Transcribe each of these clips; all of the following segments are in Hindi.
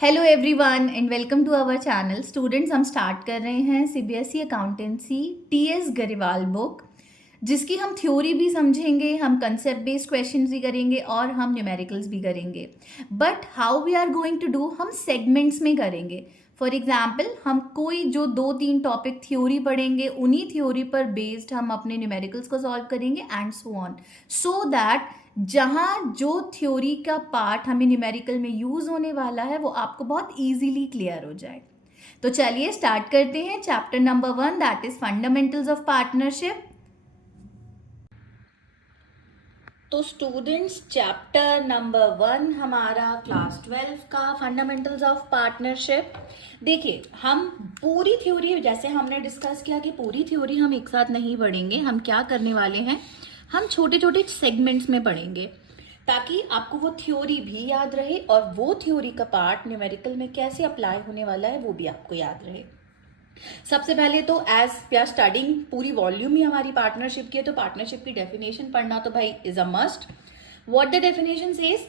Hello everyone and welcome to our channel. Students, हम स्टार्ट कर रहे हैं CBSE accountancy TS Grewal book, जिसकी हम थ्योरी भी समझेंगे, हम कंसेप्ट बेस्ड क्वेश्चंस भी करेंगे और हम न्यूमेरिकल्स भी करेंगे। But how we are going to do, हम सेगमेंट्स में करेंगे। फॉर एग्जाम्पल, हम कोई जो 2-3 टॉपिक थ्योरी पढ़ेंगे, उन्हीं थ्योरी पर बेस्ड हम अपने न्यूमेरिकल्स को सॉल्व करेंगे and so on, so that जहाँ जो थ्योरी का पार्ट हमें न्यूमेरिकल में यूज होने वाला है वो आपको बहुत इजीली क्लियर हो जाए। तो चलिए स्टार्ट करते हैं। Chapter number 1, that is fundamentals of partnership. तो स्टूडेंट्स, चैप्टर नंबर 1 हमारा क्लास 12 का फंडामेंटल्स ऑफ पार्टनरशिप। देखिए, हम पूरी थ्योरी, जैसे हमने डिस्कस किया कि पूरी थ्योरी हम एक साथ नहीं पढ़ेंगे। हम क्या करने वाले हैं, हम छोटे छोटे सेगमेंट्स में पढ़ेंगे ताकि आपको वो थ्योरी भी याद रहे और वो थ्योरी का पार्ट न्यूमेरिकल में कैसे अप्लाई होने वाला है वो भी आपको याद रहे। सबसे पहले तो एज वी आर स्टडिंग, पूरी वॉल्यूम ही हमारी पार्टनरशिप की है, तो पार्टनरशिप की डेफिनेशन पढ़ना तो भाई is a must. What the definition says,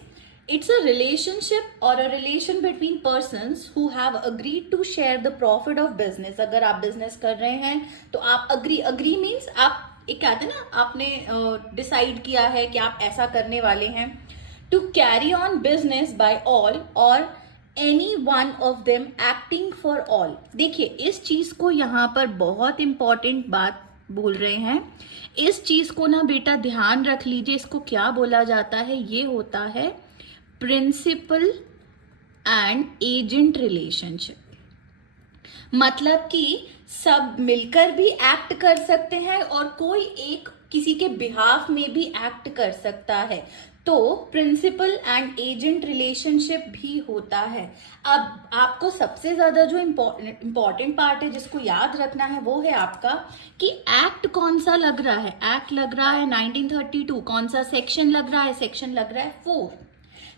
it's a relationship or a relation between persons who have agreed to share the profit of business। अगर आप बिजनेस कर रहे हैं तो आप अग्री मीन्स आप एक कहते हैं ना, आपने डिसाइड किया है कि आप ऐसा करने वाले हैं। To carry on business by all or any one of them acting for all. देखिए, इस चीज को यहाँ पर बहुत इंपॉर्टेंट बात बोल रहे हैं। इस चीज को ना बेटा ध्यान रख लीजिए, इसको क्या बोला जाता है, ये होता है प्रिंसिपल एंड एजेंट रिलेशनशिप। मतलब कि सब मिलकर भी एक्ट कर सकते हैं और कोई एक किसी के बिहाफ में भी एक्ट कर सकता है, तो प्रिंसिपल एंड एजेंट रिलेशनशिप भी होता है। अब आपको सबसे ज्यादा जो इंपॉर्टेंट पार्ट है जिसको याद रखना है वो है आपका कि एक्ट कौन सा लग रहा है। एक्ट लग रहा है 1932। कौन सा सेक्शन लग रहा है, सेक्शन लग रहा है 4,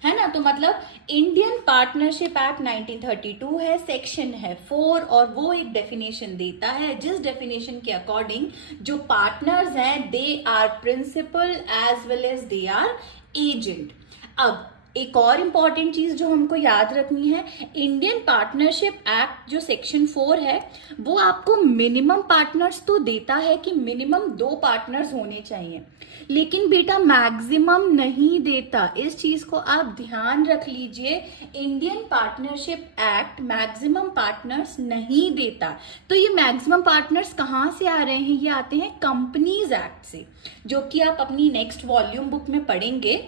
है ना। तो मतलब इंडियन पार्टनरशिप एक्ट 1932 है, सेक्शन है 4, और वो एक डेफिनेशन देता है जिस डेफिनेशन के अकॉर्डिंग जो पार्टनर्स हैं they are principal as well as they are agent. अब एक और इंपॉर्टेंट चीज जो हमको याद रखनी है, इंडियन पार्टनरशिप एक्ट जो सेक्शन 4 है वो आपको मिनिमम पार्टनर्स तो देता है कि मिनिमम 2 पार्टनर्स होने चाहिए, लेकिन बेटा मैक्सिमम नहीं देता। इस चीज को आप ध्यान रख लीजिए, Indian partnership act maximum partners नहीं देता। तो ये मैक्सिमम पार्टनर्स कहाँ से आ रहे हैं, ये आते हैं कंपनीज एक्ट से, जो कि आप अपनी नेक्स्ट वॉल्यूम बुक में पढ़ेंगे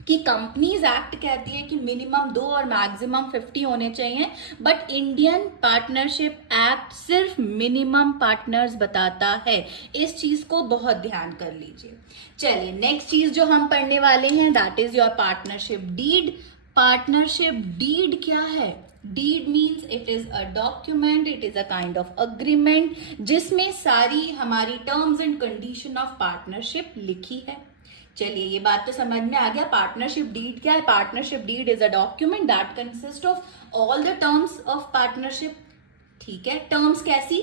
कि कंपनीज एक्ट कहती है कि मिनिमम 2 और मैक्सिमम 50 होने चाहिए, बट इंडियन पार्टनरशिप एक्ट सिर्फ मिनिमम पार्टनर्स बताता है। इस चीज को बहुत ध्यान कर लीजिए। चलिए, नेक्स्ट चीज जो हम पढ़ने वाले हैं that is your partnership deed. Partnership deed क्या है? Deed means it is a document, it is a kind of agreement जिसमें सारी हमारी terms and condition of partnership लिखी है। चलिए, ये बात तो समझ में आ गया। पार्टनरशिप डीड क्या है? Partnership deed is a document that consist of all the terms of partnership. ठीक है, टर्म्स कैसी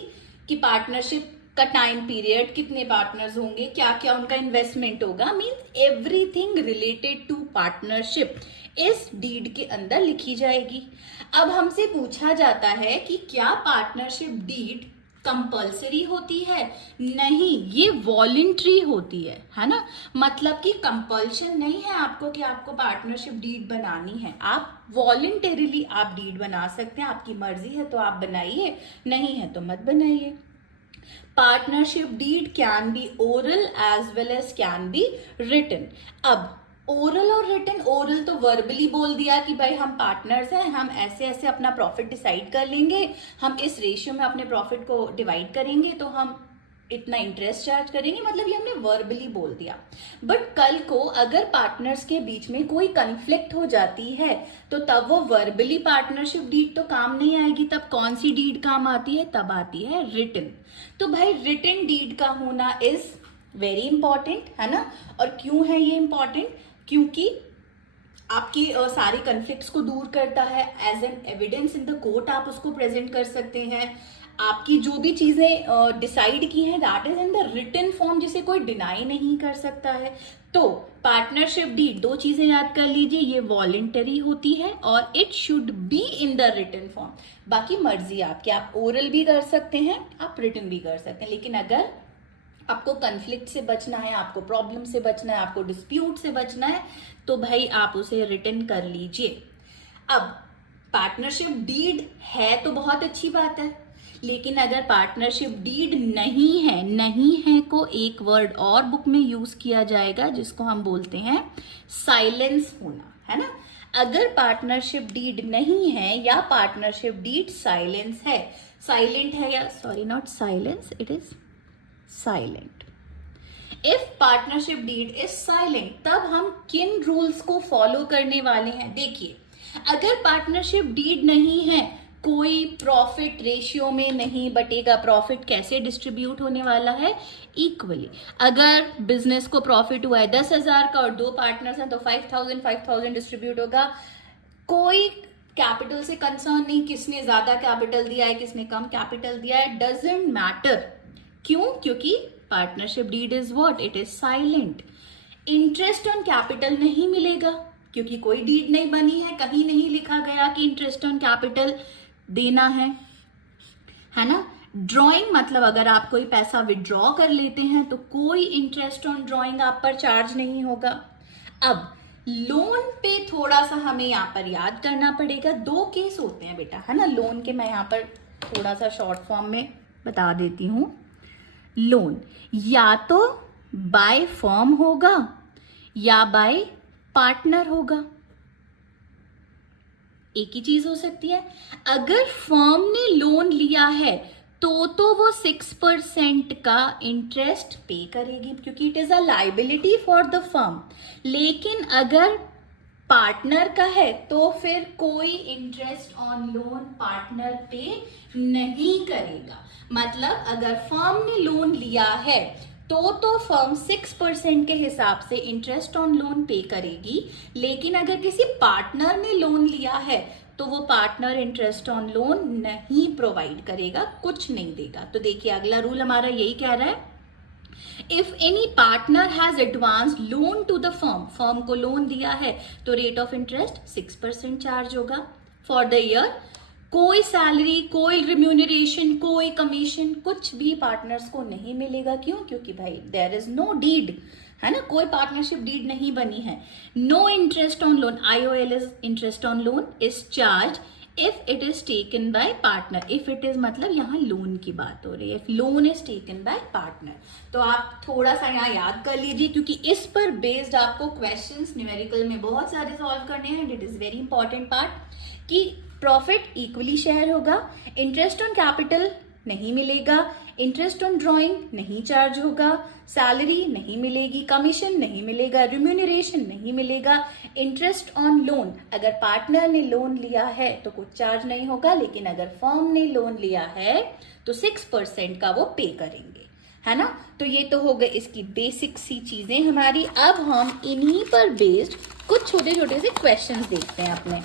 कि पार्टनरशिप का टाइम पीरियड, कितने पार्टनर्स होंगे, क्या क्या उनका इन्वेस्टमेंट होगा, means everything related to partnership इस डीड के अंदर लिखी जाएगी। अब हमसे पूछा जाता है कि क्या पार्टनरशिप डीड कंपल्सरी होती है? नहीं, ये वॉलेंट्री होती है ना। मतलब कि कंपल्शन नहीं है आपको कि आपको पार्टनरशिप डीड बनानी है, आप वॉलेंटरीली आप डीड बना सकते हैं। आपकी मर्जी है तो आप बनाइए, नहीं है तो मत बनाइए। Partnership deed can be oral as well as can be written. अब ओरल और रिटन, ओरल तो वर्बली बोल दिया कि भाई हम पार्टनर्स हैं, हम ऐसे ऐसे अपना प्रॉफिट डिसाइड कर लेंगे, हम इस रेशियो में अपने प्रॉफिट को डिवाइड करेंगे, तो हम इतना इंटरेस्ट चार्ज करेंगे, मतलब ये हमने वर्बली बोल दिया। बट कल को अगर पार्टनर्स के बीच में कोई कंफ्लिक्ट हो जाती है तो तब वो वर्बली पार्टनरशिप डीड तो काम नहीं आएगी। तब कौन सी डीड काम आती है? तब आती है रिटन। तो भाई रिटन डीड का होना इज वेरी इंपॉर्टेंट, है ना। और क्यों है ये इंपॉर्टेंट? क्योंकि आपकी सारे कन्फ्लिक्ट्स को दूर करता है। As an evidence in the court आप उसको प्रेजेंट कर सकते हैं। आपकी जो भी चीजें डिसाइड की हैं that is in the written form, जिसे कोई डिनाई नहीं कर सकता है। तो पार्टनरशिप डीड, दो चीजें याद कर लीजिए, ये वॉलेंटरी होती है और it should be in the written form. बाकी मर्जी आपकी, आप ओरल भी कर सकते हैं, आप रिटन भी कर सकते हैं, लेकिन अगर आपको कन्फ्लिक्ट से बचना है, आपको प्रॉब्लम से बचना है, आपको डिस्प्यूट से बचना है, तो भाई आप उसे रिटन कर लीजिए। अब पार्टनरशिप डीड है तो बहुत अच्छी बात है, लेकिन अगर पार्टनरशिप डीड नहीं है, नहीं है को एक वर्ड और बुक में यूज किया जाएगा जिसको हम बोलते हैं साइलेंस होना, है ना। अगर पार्टनरशिप डीड नहीं है या पार्टनरशिप डीड साइलेंस है, साइलेंट है, या sorry not silence, it is silent. If partnership deed is silent, तब हम किन रूल्स को फॉलो करने वाले हैं? देखिए, अगर पार्टनरशिप डीड नहीं है, कोई प्रॉफिट रेशियो में नहीं बटेगा। प्रॉफिट कैसे डिस्ट्रीब्यूट होने वाला है? इक्वली। अगर बिजनेस को प्रॉफिट हुआ है 10,000 का और दो पार्टनर्स हैं तो 5,000 डिस्ट्रीब्यूट होगा। कोई कैपिटल से कंसर्न नहीं, किसने ज्यादा कैपिटल दिया है, किसने कम कैपिटल दिया है, डजंट मैटर। क्यों? क्योंकि partnership deed is what? It is silent. Interest on capital नहीं मिलेगा क्योंकि कोई डीड नहीं बनी है, कहीं नहीं लिखा गया कि इंटरेस्ट ऑन कैपिटल देना है ना। ड्रॉइंग मतलब अगर आप कोई पैसा विड्रॉ कर लेते हैं तो कोई इंटरेस्ट ऑन ड्रॉइंग आप पर चार्ज नहीं होगा। अब लोन पे थोड़ा सा हमें यहाँ पर याद करना पड़ेगा। दो केस होते हैं बेटा, है ना, लोन के। मैं यहाँ पर थोड़ा सा शॉर्ट फॉर्म में बता देती हूँ। लोन या तो बाय फर्म होगा या बाय पार्टनर होगा, एक ही चीज हो सकती है। अगर फर्म ने लोन लिया है तो वो 6% का इंटरेस्ट पे करेगी क्योंकि it is a liability for the firm. लेकिन अगर पार्टनर का है तो फिर कोई इंटरेस्ट ऑन लोन पार्टनर पे नहीं करेगा। मतलब अगर फर्म ने लोन लिया है तो फर्म 6% के हिसाब से इंटरेस्ट ऑन लोन पे करेगी, लेकिन अगर किसी पार्टनर ने लोन लिया है तो वो पार्टनर इंटरेस्ट ऑन लोन नहीं प्रोवाइड करेगा, कुछ नहीं देगा। तो देखिए अगला रूल हमारा यही कह रहा है, if any partner has advance loan to the firm, firm को लोन दिया है तो रेट ऑफ इंटरेस्ट 6% चार्ज होगा फॉर द ईयर। कोई सैलरी, कोई रिम्यूनरेशन, कोई कमीशन, कुछ भी पार्टनर्स को नहीं मिलेगा। क्यों? क्योंकि भाई देयर इज नो डीड, है ना, कोई पार्टनरशिप डीड नहीं बनी है। No interest on loan, IOL is interest on loan is charge if it is taken by partner. If it is मतलब यहाँ लोन की बात हो रही है, इफ loan is taken by partner. तो आप थोड़ा सा यहाँ याद कर लीजिए क्योंकि इस पर बेस्ड आपको क्वेश्चंस न्यूमेरिकल में बहुत सारे सॉल्व करने हैं। It is very important part कि प्रॉफिट इक्वली शेयर होगा, इंटरेस्ट ऑन कैपिटल नहीं मिलेगा, इंटरेस्ट ऑन ड्रॉइंग नहीं चार्ज होगा, सैलरी नहीं मिलेगी, कमीशन नहीं मिलेगा, रिम्यूनरेशन नहीं मिलेगा, इंटरेस्ट ऑन लोन अगर पार्टनर ने लोन लिया है तो कुछ चार्ज नहीं होगा, लेकिन अगर फर्म ने लोन लिया है तो 6% का वो पे करेंगे, है ना। तो ये तो हो गए इसकी बेसिक सी चीजें हमारी। अब हम इन्हीं पर बेस्ड कुछ छोटे छोटे से क्वेश्चंस देखते हैं अपने।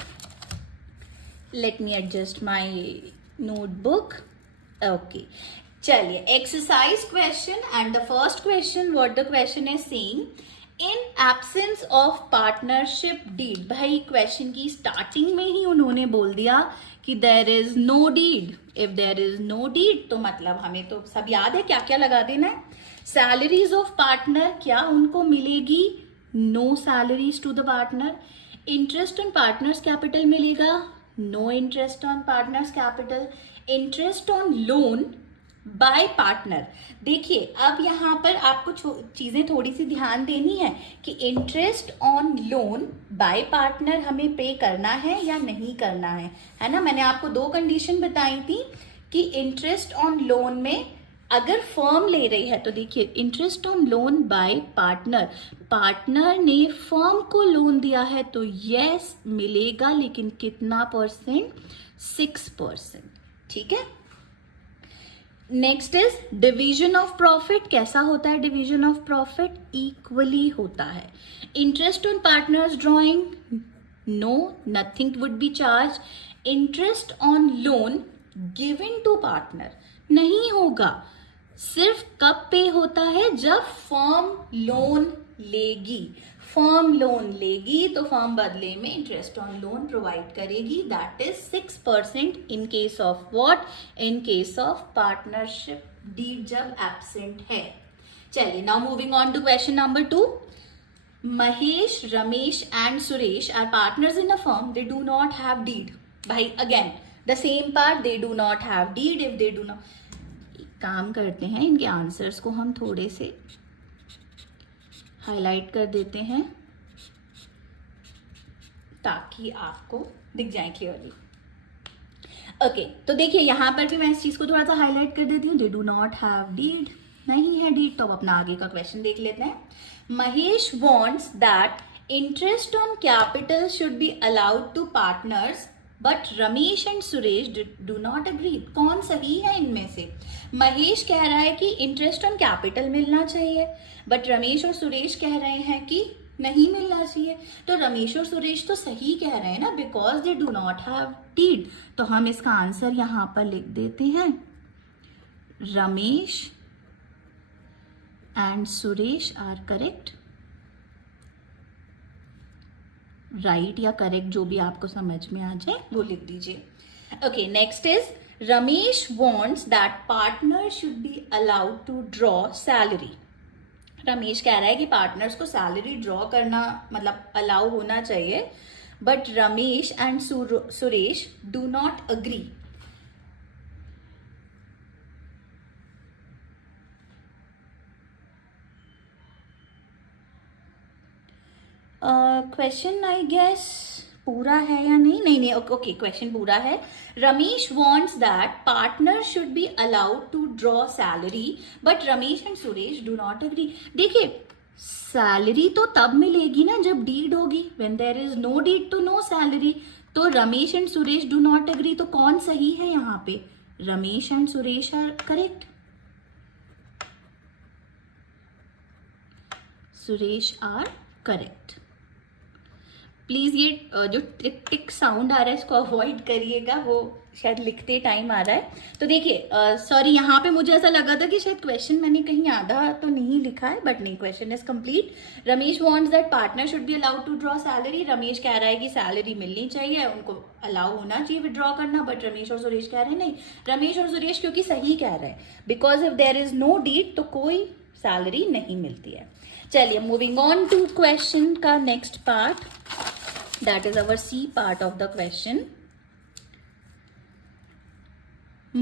Let me adjust my notebook. Okay, चलिए exercise question and the first question, what the question is saying, in absence of partnership deed. भाई क्वेश्चन की स्टार्टिंग में ही उन्होंने बोल दिया कि there is no deed. If there is no deed तो मतलब हमें तो सब याद है क्या क्या लगा देना है। सैलरीज ऑफ पार्टनर, क्या उनको मिलेगी? No salaries to the partner. Interest on partners' capital मिलेगा? No interest on partners' capital. Interest on loan by partner. देखिए अब यहाँ पर आपको चीजें थोड़ी सी ध्यान देनी है कि interest on loan by partner हमें पे करना है या नहीं करना है ना। मैंने आपको दो कंडीशन बताई थी कि इंटरेस्ट ऑन लोन में अगर फर्म ले रही है तो देखिए interest on loan by partner, partner ने फर्म को लोन दिया है तो यस मिलेगा, लेकिन कितना परसेंट? 6%, ठीक है। Next is division of profit. कैसा होता है डिवीजन ऑफ प्रॉफिट? इक्वली होता है। Interest on partners drawing, no, nothing would be charge. Interest on loan given to partner नहीं होगा। सिर्फ कब पे होता है? जब फर्म लोन लेगी, फर्म लोन लेगी तो फर्म बदले में इंटरेस्ट ऑन लोन प्रोवाइड करेगी, that is 6% in case of what, in case of partnership deed जब एब्सेंट है। चलिए now moving on to question number 2। Mahesh, Ramesh and Suresh are partners in a firm. They do not have deed. भाई again the same part, they do not have deed. If they do not, एक काम करते हैं, इनके आंसर्स को हम थोड़े से हाईलाइट कर देते हैं ताकि आपको दिख जाए क्लियरली। ओके तो देखिए यहां पर भी मैं इस चीज को थोड़ा सा हाईलाइट कर देती हूँ। They do not have deed, नहीं है डीड, तो अब अपना आगे का क्वेश्चन देख लेते हैं। Mahesh wants that interest on capital should be allowed to partners, but Ramesh and Suresh do not agree. कौन सही है इनमें से? महेश कह रहा है कि इंटरेस्ट ऑन कैपिटल मिलना चाहिए, बट रमेश और सुरेश कह रहे हैं कि नहीं मिलना चाहिए। तो रमेश और सुरेश तो सही कह रहे हैं ना, because they do not have deed. तो हम इसका आंसर यहां पर लिख देते हैं, Ramesh and Suresh are correct, right या करेक्ट जो भी आपको समझ में आ जाए वो लिख दीजिए। Okay next is Ramesh wants that partner should be allowed to draw salary. Ramesh कह रहा है कि पार्टनर्स को सैलरी ड्रॉ करना मतलब अलाउ होना चाहिए, but Ramesh and Suresh do not agree. Question I guess पूरा है या नहीं, नहीं ओके क्वेश्चन पूरा है। Ramesh wants that partner should be allowed to draw salary, but Ramesh and Suresh do not agree. देखिए सैलरी तो तब मिलेगी ना जब डीड होगी, when there is no deed तो नो सैलरी। तो Ramesh and Suresh do not agree, तो कौन सही है यहाँ पे? Ramesh and Suresh are correct, Suresh are correct. Please ये जो टिक टिक साउंड आ रहा है इसको अवॉइड करिएगा, वो शायद लिखते टाइम आ रहा है। तो देखिए सॉरी यहाँ पे मुझे ऐसा लगा था कि शायद क्वेश्चन मैंने कहीं आधा तो नहीं लिखा है, बट नहीं, question is complete. Ramesh wants that partner should be allowed to draw salary. Ramesh कह रहा है कि सैलरी मिलनी चाहिए, उनको अलाउ होना चाहिए विड्रॉ करना, बट रमेश और सुरेश कह रहे हैं नहीं। रमेश और सुरेश क्योंकि सही कह रहे हैं, because if there is no deed तो कोई सैलरी नहीं मिलती है। चलिए मूविंग ऑन टू क्वेश्चन का next part, that is our C part of the question.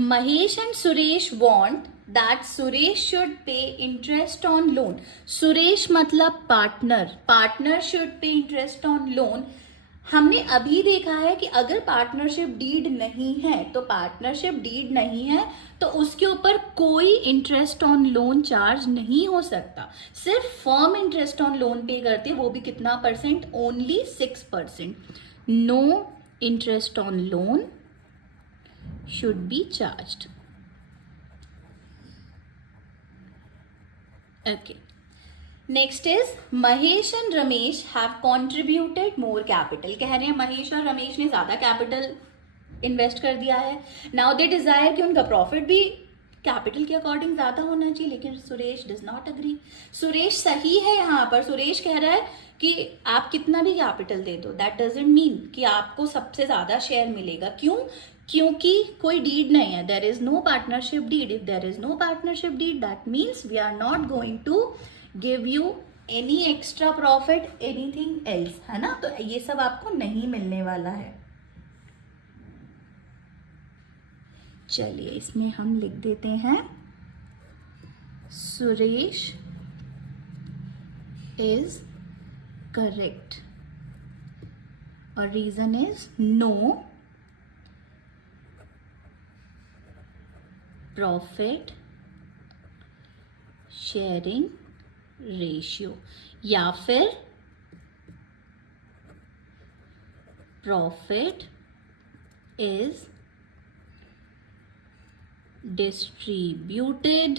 Mahesh and Suresh want that Suresh should pay interest on loan. Suresh मतलब partner, partner should pay interest on loan. हमने अभी देखा है कि अगर पार्टनरशिप डीड नहीं है, तो पार्टनरशिप डीड नहीं है तो उसके ऊपर कोई इंटरेस्ट ऑन लोन चार्ज नहीं हो सकता। सिर्फ फर्म इंटरेस्ट ऑन लोन पे करते, वो भी कितना percent? Only 6%। No interest on loan should be charged. Okay next is Mahesh and Ramesh have contributed more capital. कह रहे हैं महेश और रमेश ने ज्यादा कैपिटल इन्वेस्ट कर दिया है। नाउ दे डिजायर कि उनका प्रॉफिट भी कैपिटल के अकॉर्डिंग ज्यादा होना चाहिए, लेकिन Suresh does not agree. Suresh सही है यहाँ पर, सुरेश कह रहा है कि आप कितना भी कैपिटल दे दो, दैट डजंट मीन कि आपको सबसे ज्यादा शेयर मिलेगा। क्यों? क्योंकि कोई डीड नहीं है, there is no partnership deed. If there is no partnership deed that means we are not going to give you any extra profit, anything else, है ना। तो ये सब आपको नहीं मिलने वाला है। चलिए इसमें हम लिख देते हैं सुरेश इज करेक्ट और reason is no profit sharing ratio, या फिर प्रॉफिट इज डिस्ट्रीब्यूटेड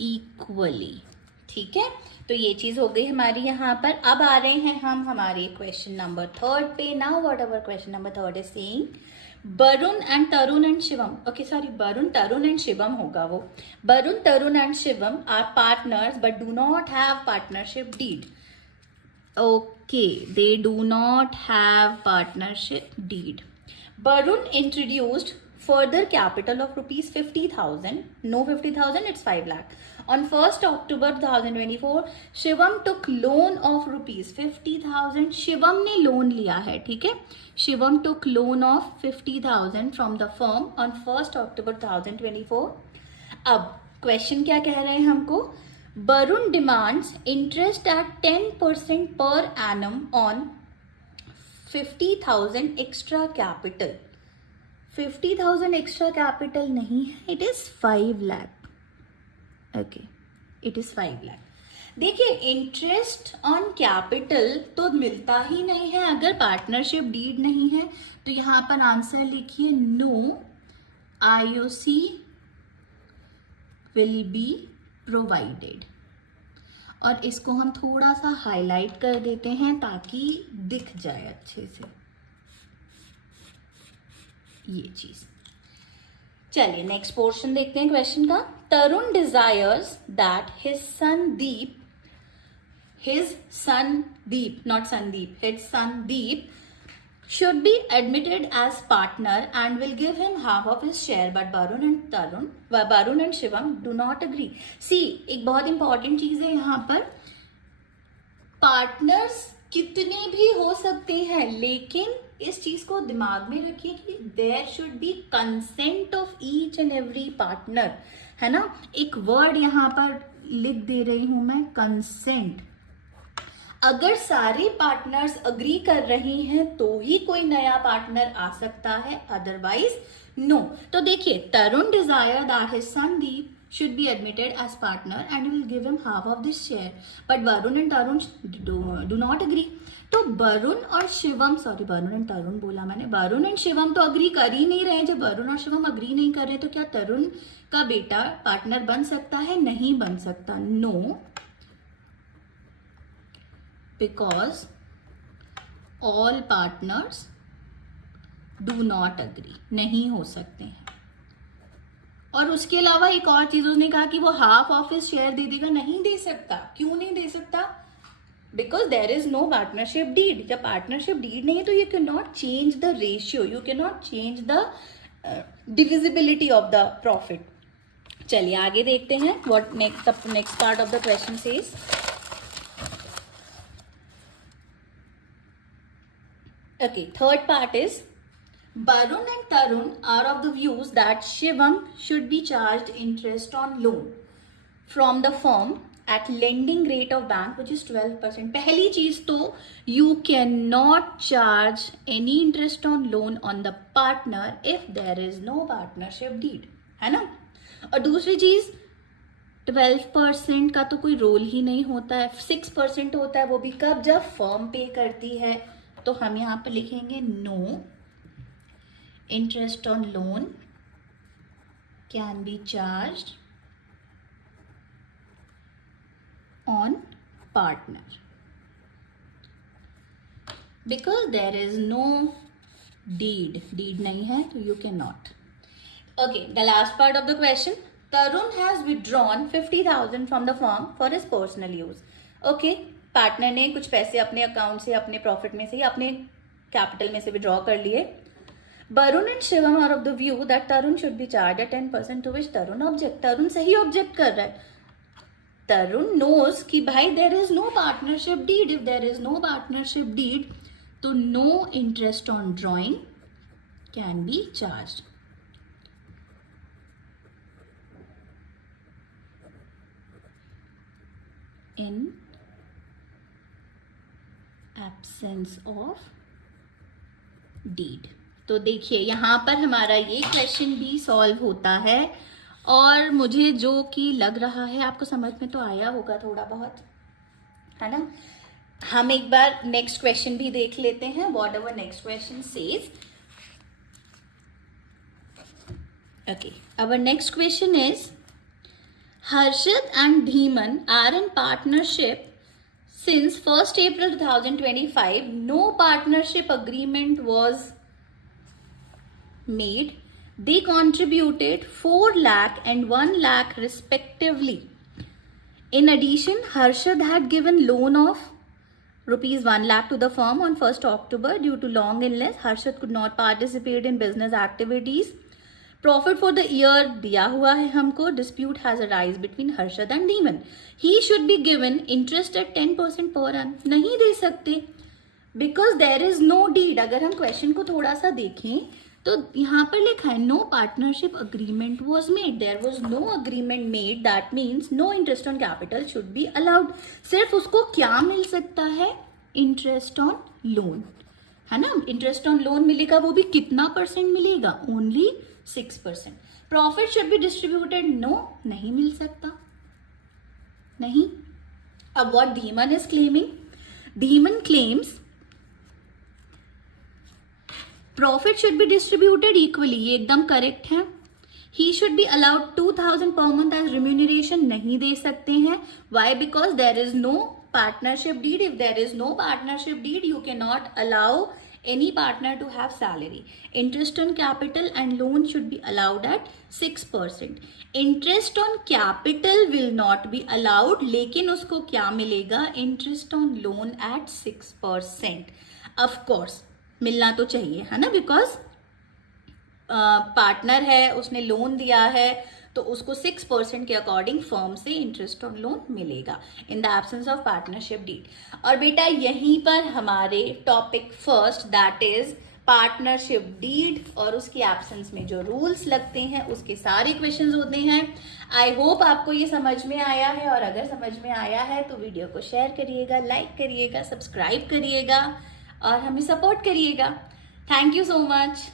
इक्वली। ठीक है, तो ये चीज हो गई हमारी यहाँ पर। अब आ रहे हैं हम हमारे क्वेश्चन नंबर 3 पे। Now what our question number 3 is saying Varun and Tarun and Shivam, okay sorry Varun Tarun and Shivam होगा वो। Varun Tarun and Shivam are partners but do not have partnership deed. Okay, they do not have partnership deed. Barun introduced further capital of rupees 50,000. No 50,000, it's 5 lakh. On 1st October 2024, Shivam took loan of rupees 50,000. Shivam ने loan लिया है, ठीक है। Shivam took loan of 50,000 from the firm on 1st October 2024. अब क्वेश्चन क्या कह रहे हैं हमको? Barun demands interest at 10% per annum on 50,000 extra capital. 50,000 extra capital नहीं है, it is 5 lakh. Okay, it is 5 lakh. देखिए, इंटरेस्ट ऑन कैपिटल तो मिलता ही नहीं है अगर पार्टनरशिप डीड नहीं है। तो यहां पर आंसर लिखिए no IOC will be provided. और इसको हम थोड़ा सा हाईलाइट कर देते हैं ताकि दिख जाए अच्छे से ये चीज। चलिए नेक्स्ट पोर्शन देखते हैं क्वेश्चन का। Tarun desires that his son Deep not Sandeep, his son Deep should be admitted as partner and will give him half of his share, but Varun and Shivam do not agree. See, एक बहुत इंपॉर्टेंट चीज है यहाँ पर, पार्टनर्स कितने भी हो सकते हैं, लेकिन इस चीज को दिमाग में रखिए कि there should be consent of each and every partner, है ना। एक वर्ड यहाँ पर लिख दे रही हूं मैं, कंसेंट। अगर सारे पार्टनर्स अग्री कर रही हैं तो ही कोई नया पार्टनर आ सकता है, अदरवाइज नो। तो देखिए, Tarun desire that his son Deep should be admitted as partner and will give him half of this share, but Varun and Tarun do not agree. तो वरुण और शिवम, सॉरी वरुण एंड तरुण बोला मैंने, वरुण एंड शिवम तो अग्री कर ही नहीं रहे। जब वरुण और शिवम अग्री नहीं कर रहे तो क्या तरुण का बेटा पार्टनर बन सकता है? नहीं बन सकता, no, because all partners do not agree, नहीं हो सकते हैं। और उसके अलावा एक और चीज उसने कहा कि वो हाफ ऑफ हिज शेयर दे देगा, नहीं दे सकता। क्यों नहीं दे सकता? Because there is no partnership deed. जब पार्टनरशिप डीड नहीं है तो you can not change the ratio, you can not change the divisibility of the profit. चलिए आगे देखते हैं what next part of the question says. Okay, third part is Varun and Tarun are of the views that Shivam should be charged interest on loan from the firm at lending rate of bank which is 12%. पहली चीज तो you cannot charge any interest on loan on the partner if there is no partnership deed, है ना। और दूसरी चीज 12% का तो कोई रोल ही नहीं होता है, 6% होता है, वो भी कब? जब फर्म पे करती है। तो हम यहां पे लिखेंगे no interest on loan can be charged on partner because there is no deed नहीं है तो you can not. Okay, the last part of the question, Tarun has withdrawn 50,000 from the firm for his personal use. Okay, partner ने कुछ पैसे अपने अकाउंट से, अपने प्रॉफिट में से, अपने कैपिटल में से विड्रॉ कर लिए। Varun and Shivam are of the view that Tarun should be charge at 10%, to which Tarun object. Tarun सही ऑब्जेक्ट कर रहा है। तरुण नोज कि भाई there is no partnership deed, if there is no partnership deed तो no interest on drawing can be charge. In absence of deed. तो देखिए यहां पर हमारा ये क्वेश्चन भी सॉल्व होता है और मुझे जो कि लग रहा है आपको समझ में तो आया होगा थोड़ा बहुत, है ना। हम एक बार नेक्स्ट क्वेश्चन भी देख लेते हैं, whatever next question says. Okay, our next question is Harshit and Dhiman are in partnership since 1st April 2025. No partnership agreement was made. They contributed 4 lakh and 1 lakh respectively. In addition, Harshit had given loan of rupees 1 lakh to the firm on 1st October. Due to long illness, Harshit could not participate in business activities. Profit for the year दिया हुआ है हमको. Dispute has arisen between Harshit and Dhiman. He should be given interest at 10% per annum. नहीं दे सकते because there is no deed. अगर हम क्वेश्चन को थोड़ा सा देखें तो यहाँ पर लिखा है no partnership agreement was made. There was no agreement made. That means no interest on capital should be allowed. सिर्फ उसको क्या मिल सकता है? Interest on loan, है ना. इंटरेस्ट ऑन लोन मिलेगा, वो भी कितना परसेंट मिलेगा? Only 6%. Profit should be distributed. No, नहीं मिल सकता, नहीं. अब what Dhiman is claiming? Dhiman claims profit should be distributed equally. ये एकदम करेक्ट है. He should be allowed 2000 per month as remuneration. नहीं दे सकते हैं. Why? Because there is no partnership deed. If there is no partnership deed, you cannot allow any partner to have salary. Interest on capital and loan should be allowed at 6%. Interest on capital will not be allowed, लेकिन उसको क्या मिलेगा? Interest on loan at 6%. Of course मिलना तो चाहिए, है ना, because पार्टनर है, उसने लोन दिया है, तो उसको 6% के अकॉर्डिंग फर्म से इंटरेस्ट ऑन लोन मिलेगा in the absence of partnership deed. और बेटा यहीं पर हमारे topic first that is partnership deed और उसकी एब्सेंस में जो रूल्स लगते हैं उसके सारे क्वेश्चंस होते हैं. आई होप आपको ये समझ में आया है, और अगर समझ में आया है तो वीडियो को शेयर करिएगा, लाइक करिएगा, सब्सक्राइब करिएगा और हमें सपोर्ट करिएगा. Thank you so much.